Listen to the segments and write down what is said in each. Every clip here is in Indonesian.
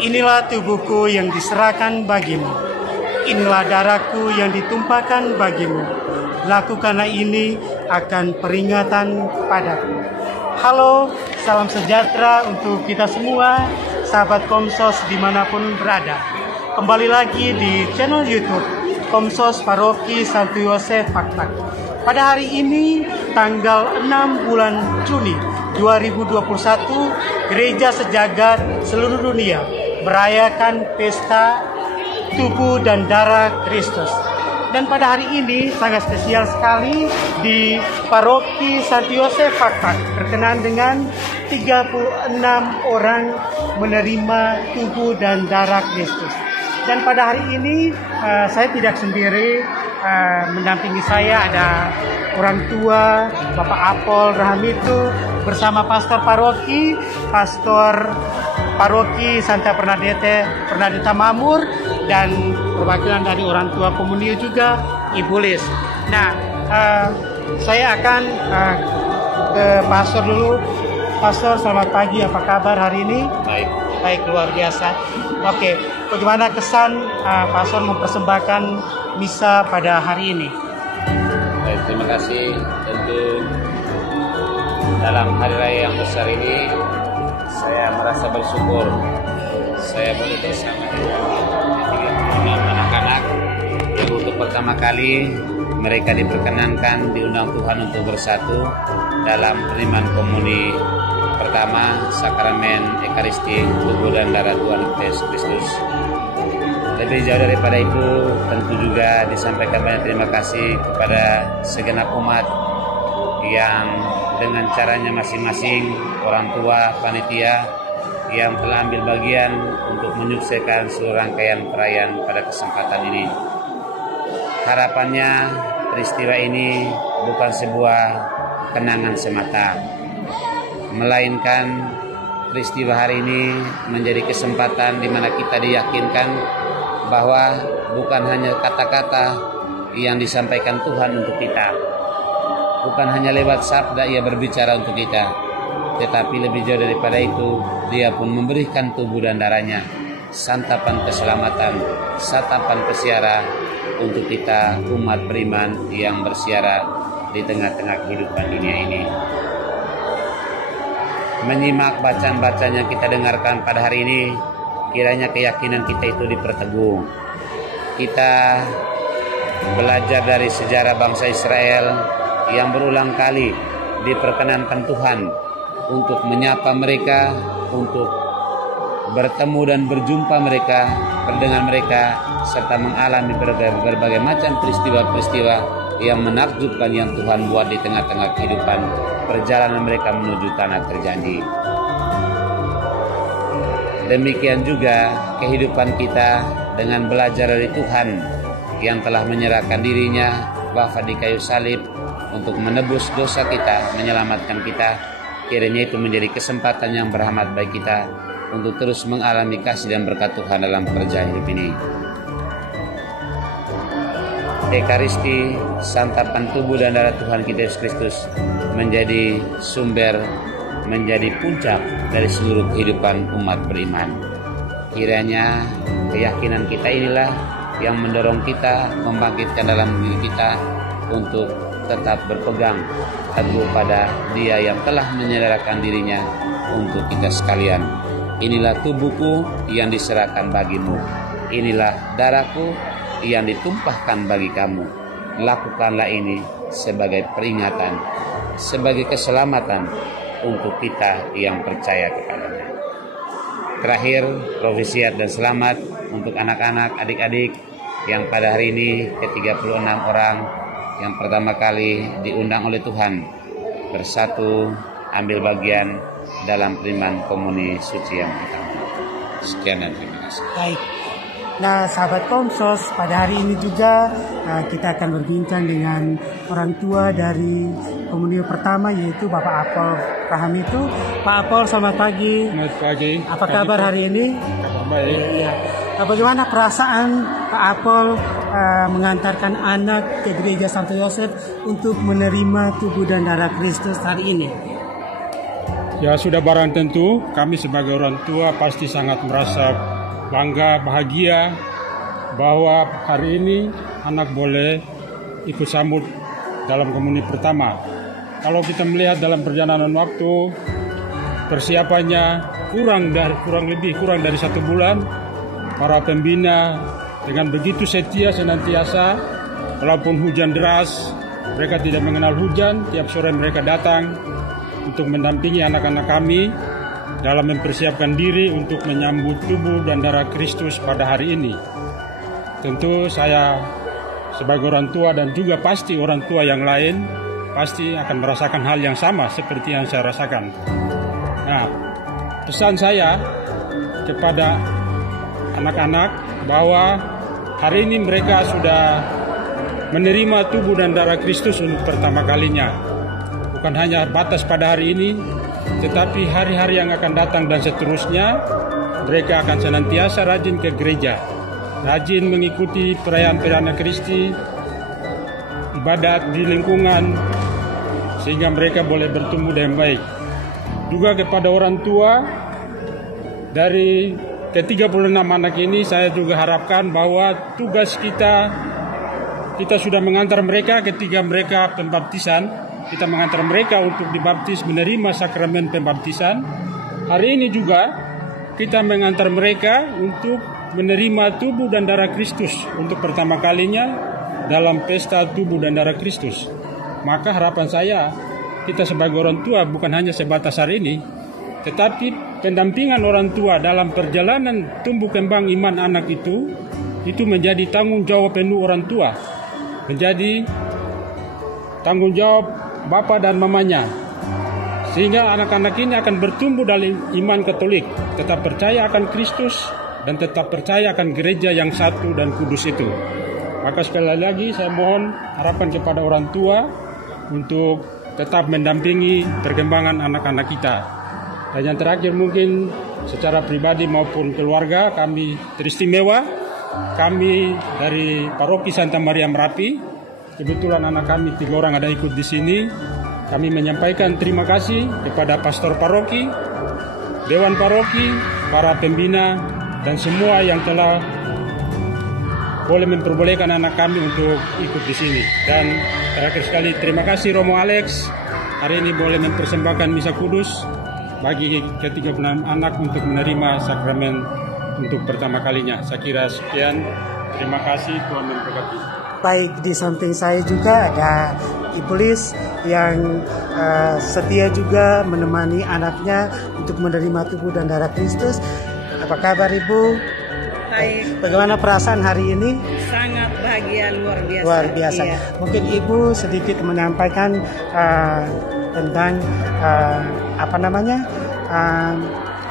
Inilah tubuhku yang diserahkan bagimu. Inilah darahku yang ditumpahkan bagimu. Lakukanlah ini akan peringatan padaku. Halo, salam sejahtera untuk kita semua, sahabat Komsos dimanapun berada. Kembali lagi di channel YouTube Komsos Paroki Santo Yosef Pakpak. Pada hari ini, tanggal 6 bulan Juni 2021, Gereja Sejagat seluruh dunia merayakan pesta tubuh dan darah Kristus. Dan pada hari ini sangat spesial sekali di Paroki Santo Yosef Pakpak berkenan dengan 36 orang menerima tubuh dan darah Kristus. Dan pada hari ini saya tidak sendiri, mendampingi saya ada orang tua Bapak Apol Rahamitu bersama Pastor Paroki, Paroki Santa Bernadetta Mamur, dan perwakilan dari orang tua Komunio juga, Ibu Lis. Nah, saya akan ke Pastor dulu. Pastor, selamat pagi, apa kabar hari ini? Baik, luar biasa. Oke, bagaimana kesan Pastor mempersembahkan misa pada hari ini? Baik, terima kasih. Tentu dalam hari raya yang besar ini saya merasa bersyukur saya boleh bersama dengan anak-anak yang untuk pertama kali mereka diperkenankan, diundang Tuhan untuk bersatu dalam penerimaan komuni pertama, sakramen Ekaristi tubuh dan darah Tuhan Yesus Kristus. Lebih jauh daripada itu, tentu juga disampaikan banyak terima kasih kepada segenap umat yang dengan caranya masing-masing, orang tua, panitia, yang telah ambil bagian untuk menyukseskan seluruh rangkaian perayaan pada kesempatan ini. Harapannya peristiwa ini bukan sebuah kenangan semata, melainkan peristiwa hari ini menjadi kesempatan di mana kita diyakinkan bahwa bukan hanya kata-kata yang disampaikan Tuhan untuk kita, bukan hanya lewat sabda ia berbicara untuk kita, tetapi lebih jauh daripada itu, dia pun memberikan tubuh dan darahnya, santapan keselamatan, santapan pesiara untuk kita umat beriman yang bersiara di tengah-tengah kehidupan dunia ini. Menyimak bacaan-bacaan yang kita dengarkan pada hari ini, kiranya keyakinan kita itu diperteguh. Kita belajar dari sejarah bangsa Israel yang berulang kali diperkenankan Tuhan untuk menyapa mereka, untuk bertemu dan berjumpa mereka, berdengar mereka, serta mengalami berbagai macam peristiwa-peristiwa yang menakjubkan yang Tuhan buat di tengah-tengah kehidupan perjalanan mereka menuju tanah terjanji. Demikian juga kehidupan kita dengan belajar dari Tuhan yang telah menyerahkan dirinya wafat di kayu salib untuk menebus dosa kita, menyelamatkan kita. Kiranya itu menjadi kesempatan yang berahmat bagi kita untuk terus mengalami kasih dan berkat Tuhan dalam perjalanan hidup ini. Ekaristi, santapan tubuh dan darah Tuhan kita Yesus Kristus, menjadi sumber, menjadi puncak dari seluruh kehidupan umat beriman. Kiranya keyakinan kita inilah yang mendorong kita, membangkitkan dalam diri kita untuk tetap berpegang teguh pada Dia yang telah menyerahkan dirinya untuk kita sekalian. Inilah tubuhku yang diserahkan bagimu. Inilah darahku yang ditumpahkan bagi kamu. Lakukanlah ini sebagai peringatan, sebagai keselamatan untuk kita yang percaya kepadanya. Terakhir, profesiat dan selamat untuk anak-anak, adik-adik yang pada hari ini ke-36 orang yang pertama kali diundang oleh Tuhan bersatu ambil bagian dalam penerimaan komuni suci yang pertama. Sekian dan terima kasih. Baik. Nah, sahabat Komsos, pada hari ini juga kita akan berbincang dengan orang tua dari komunio pertama, yaitu Bapak Apol Rahamitu. Pak Apol, selamat pagi. Selamat pagi. Apa kabar hari ini? Baik. Ya. Bagaimana perasaan Pak Apol mengantarkan anak ke Gereja Santo Yosef untuk menerima tubuh dan darah Kristus hari ini? Ya, sudah barang tentu kami sebagai orang tua pasti sangat merasa bangga, bahagia bahwa hari ini anak boleh ikut sambut dalam komuni pertama. Kalau kita melihat dalam perjalanan waktu, persiapannya kurang dari 1 bulan, para pembina dengan begitu setia senantiasa, walaupun hujan deras, mereka tidak mengenal hujan, tiap sore mereka datang untuk mendampingi anak-anak kami dalam mempersiapkan diri untuk menyambut tubuh dan darah Kristus pada hari ini. Tentu saya sebagai orang tua dan juga pasti orang tua yang lain pasti akan merasakan hal yang sama seperti yang saya rasakan. Nah, pesan saya kepada anak-anak bahwa hari ini mereka sudah menerima tubuh dan darah Kristus untuk pertama kalinya. Bukan hanya batas pada hari ini, tetapi hari-hari yang akan datang dan seterusnya, mereka akan senantiasa rajin ke gereja, rajin mengikuti perayaan-perayaan Kristi, ibadat di lingkungan, sehingga mereka boleh bertumbuh dengan baik. Juga kepada orang tua, dari ke-36 anak ini saya juga harapkan bahwa tugas kita sudah mengantar mereka ketika mereka pembaptisan. Kita mengantar mereka untuk dibaptis, menerima sakramen pembaptisan. Hari ini juga kita mengantar mereka untuk menerima tubuh dan darah Kristus untuk pertama kalinya dalam pesta tubuh dan darah Kristus. Maka harapan saya, kita sebagai orang tua bukan hanya sebatas hari ini, tetapi pendampingan orang tua dalam perjalanan tumbuh kembang iman anak itu menjadi tanggung jawab penuh orang tua, menjadi tanggung jawab Bapak dan mamanya, sehingga anak-anak ini akan bertumbuh dalam iman Katolik, tetap percaya akan Kristus dan tetap percaya akan gereja yang satu dan kudus itu. Maka sekali lagi saya mohon harapan kepada orang tua untuk tetap mendampingi perkembangan anak-anak kita. Dan yang terakhir mungkin secara pribadi maupun keluarga kami teristimewa, kami dari Paroki Santa Maria Merapi. Kebetulan anak kami 3 orang ada ikut di sini. Kami menyampaikan terima kasih kepada pastor paroki, dewan paroki, para pembina, dan semua yang telah boleh memperbolehkan anak kami untuk ikut di sini. Dan terakhir sekali terima kasih Romo Alex hari ini boleh mempersembahkan misa kudus bagi ke-36 anak untuk menerima sakramen untuk pertama kalinya. Saya kira sekian. Terima kasih, Tuhan memberkati. Baik, di samping saya juga ada Ibu Lis yang setia juga menemani anaknya untuk menerima tubuh dan darah Kristus. Apa kabar Ibu? Baik. Bagaimana perasaan hari ini? Sangat bahagia, luar biasa. Luar biasa. Iya. Mungkin Ibu sedikit menyampaikan tentang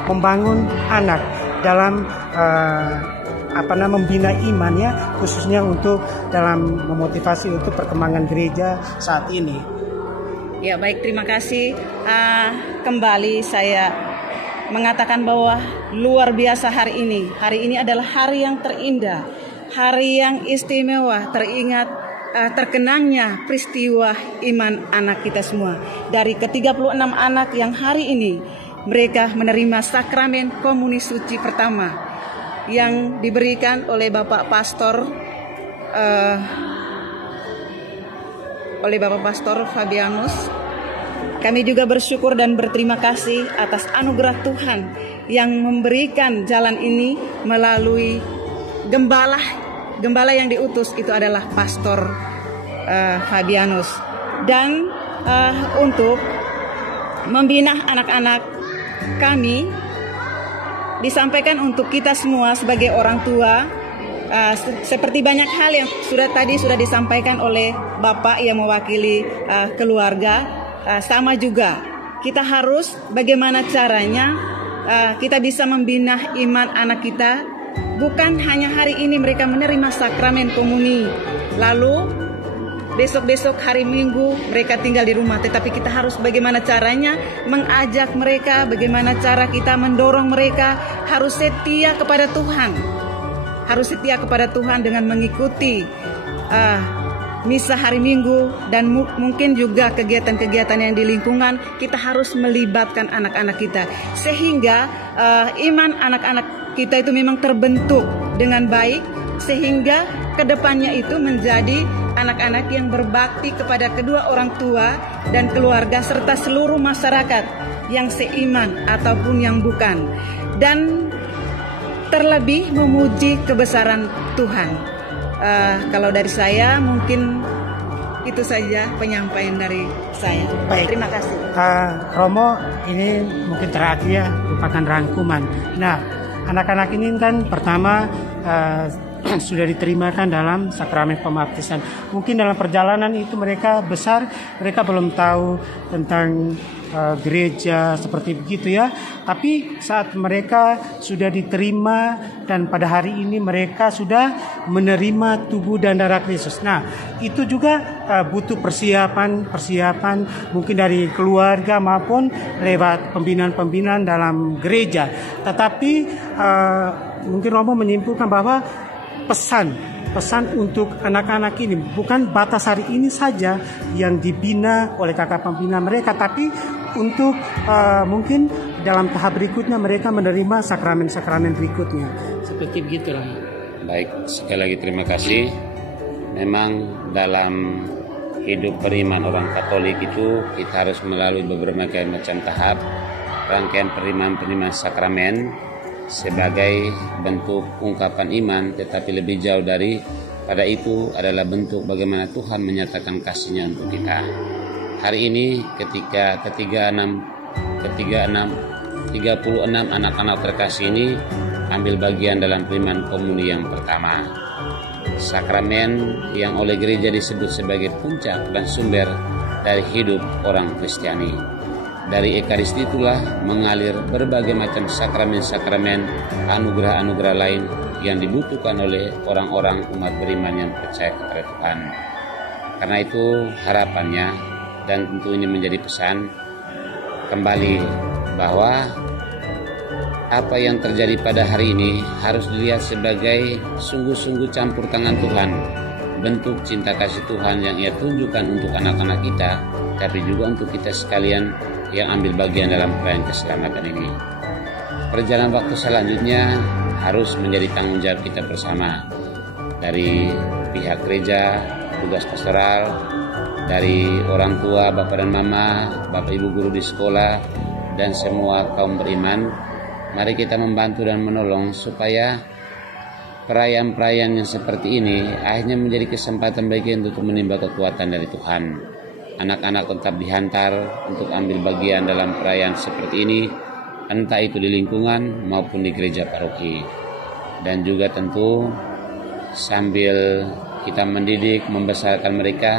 membangun anak dalam membina imannya, khususnya untuk dalam memotivasi untuk perkembangan gereja saat ini. Ya baik, terima kasih. Kembali saya mengatakan bahwa luar biasa hari ini. Hari ini adalah hari yang terindah, hari yang istimewa, terkenangnya peristiwa iman anak kita semua. Dari ke-36 anak yang hari ini mereka menerima sakramen komuni suci pertama yang diberikan oleh Bapak Pastor Fabianus. Kami juga bersyukur dan berterima kasih atas anugerah Tuhan yang memberikan jalan ini melalui gembala yang diutus itu adalah Pastor Fabianus. Dan untuk membina anak-anak kami disampaikan untuk kita semua sebagai orang tua, seperti banyak hal yang sudah disampaikan oleh Bapak yang mewakili keluarga, sama juga kita harus bagaimana caranya kita bisa membina iman anak kita. Bukan hanya hari ini mereka menerima sakramen komuni, lalu besok-besok hari Minggu mereka tinggal di rumah, tetapi kita harus bagaimana caranya mengajak mereka, bagaimana cara kita mendorong mereka harus setia kepada Tuhan. Harus setia kepada Tuhan dengan mengikuti misa hari Minggu, dan mungkin juga kegiatan-kegiatan yang di lingkungan, kita harus melibatkan anak-anak kita. Sehingga iman anak-anak kita itu memang terbentuk dengan baik, sehingga kedepannya itu menjadi anak-anak yang berbakti kepada kedua orang tua dan keluarga serta seluruh masyarakat yang seiman ataupun yang bukan, dan terlebih memuji kebesaran Tuhan. Kalau dari saya mungkin itu saja penyampaian dari saya. Baik. Terima kasih. Romo, ini mungkin terakhir ya, merupakan rangkuman. Nah, anak-anak ini kan pertama sudah diterimakan dalam sakramen pembaptisan. Mungkin dalam perjalanan itu mereka besar, mereka belum tahu tentang gereja seperti begitu ya. Tapi saat mereka sudah diterima dan pada hari ini mereka sudah menerima tubuh dan darah Kristus. Nah, itu juga butuh persiapan mungkin dari keluarga maupun lewat pembinaan-pembinaan dalam gereja. Tetapi mungkin Romo menyimpulkan bahwa pesan untuk anak-anak ini bukan batas hari ini saja yang dibina oleh kakak pembina mereka, tapi untuk mungkin dalam tahap berikutnya mereka menerima sakramen-sakramen berikutnya. Seperti begitu lah. Baik, sekali lagi terima kasih. Memang dalam hidup beriman orang Katolik itu kita harus melalui beberapa macam tahap rangkaian penerimaan sakramen sebagai bentuk ungkapan iman, tetapi lebih jauh dari pada itu adalah bentuk bagaimana Tuhan menyatakan kasih-Nya untuk kita. Hari ini ketika 36 anak-anak terkasih ini ambil bagian dalam penerimaan komuni yang pertama. Sakramen yang oleh gereja disebut sebagai puncak dan sumber dari hidup orang Kristiani. Dari Ekaristi itulah mengalir berbagai macam sakramen-sakramen, anugerah-anugerah lain yang dibutuhkan oleh orang-orang umat beriman yang percaya kepada Tuhan. Karena itu harapannya, dan tentu ini menjadi pesan kembali, bahwa apa yang terjadi pada hari ini harus dilihat sebagai sungguh-sungguh campur tangan Tuhan, bentuk cinta kasih Tuhan yang Ia tunjukkan untuk anak-anak kita, tapi juga untuk kita sekalian yang ambil bagian dalam perayaan keselamatan ini. Perjalanan waktu selanjutnya harus menjadi tanggung jawab kita bersama, dari pihak gereja, tugas pastoral, dari orang tua, bapak dan mama, bapak ibu guru di sekolah, dan semua kaum beriman. Mari kita membantu dan menolong supaya perayaan-perayaan yang seperti ini akhirnya menjadi kesempatan bagi kita untuk menimba kekuatan dari Tuhan. Anak-anak tetap dihantar untuk ambil bagian dalam perayaan seperti ini, entah itu di lingkungan maupun di gereja paroki. Dan juga tentu sambil kita mendidik, membesarkan mereka,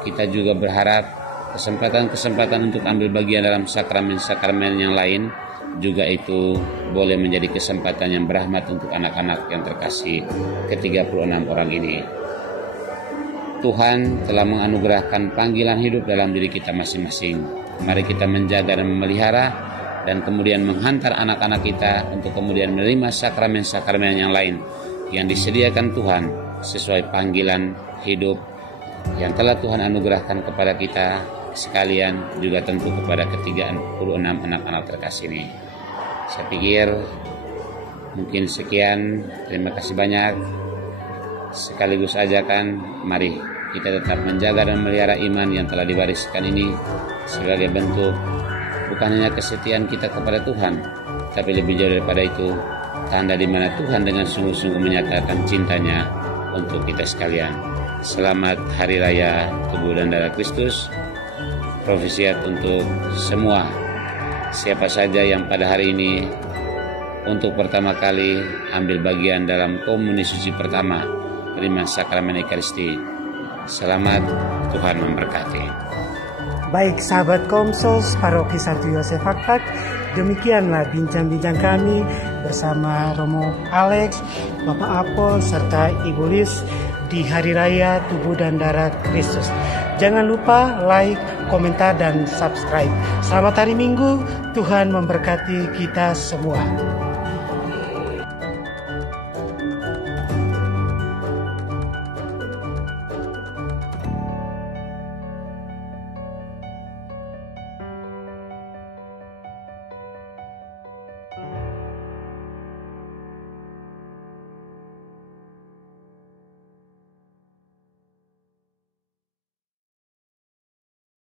kita juga berharap kesempatan-kesempatan untuk ambil bagian dalam sakramen-sakramen yang lain juga itu boleh menjadi kesempatan yang berahmat untuk anak-anak yang terkasih ke-36 orang ini. Tuhan telah menganugerahkan panggilan hidup dalam diri kita masing-masing. Mari kita menjaga dan memelihara, dan kemudian menghantar anak-anak kita untuk kemudian menerima sakramen-sakramen yang lain yang disediakan Tuhan sesuai panggilan hidup yang telah Tuhan anugerahkan kepada kita sekalian, juga tentu kepada ke-36 anak-anak terkasih ini. Saya pikir mungkin sekian. Terima kasih banyak. Sekaligus ajakan, mari kita tetap menjaga dan melihara iman yang telah diwariskan ini sebagai bentuk bukan hanya kesetiaan kita kepada Tuhan, tapi lebih jauh daripada itu, tanda di mana Tuhan dengan sungguh-sungguh menyatakan cintanya untuk kita sekalian. Selamat Hari Raya Tubuh dan Darah Kristus. Profesiat untuk semua siapa saja yang pada hari ini untuk pertama kali ambil bagian dalam komuni suci pertama, terima sakramen Ekaristi. Selamat, Tuhan memberkati. Baik sahabat Komsos Paroki Santo Yosef Fakfak, demikianlah bincang-bincang kami bersama Romo Alex, Bapak Apol, serta Ibu Lis di Hari Raya Tubuh dan Darah Kristus. Jangan lupa like, komentar, dan subscribe. Selamat hari Minggu, Tuhan memberkati kita semua.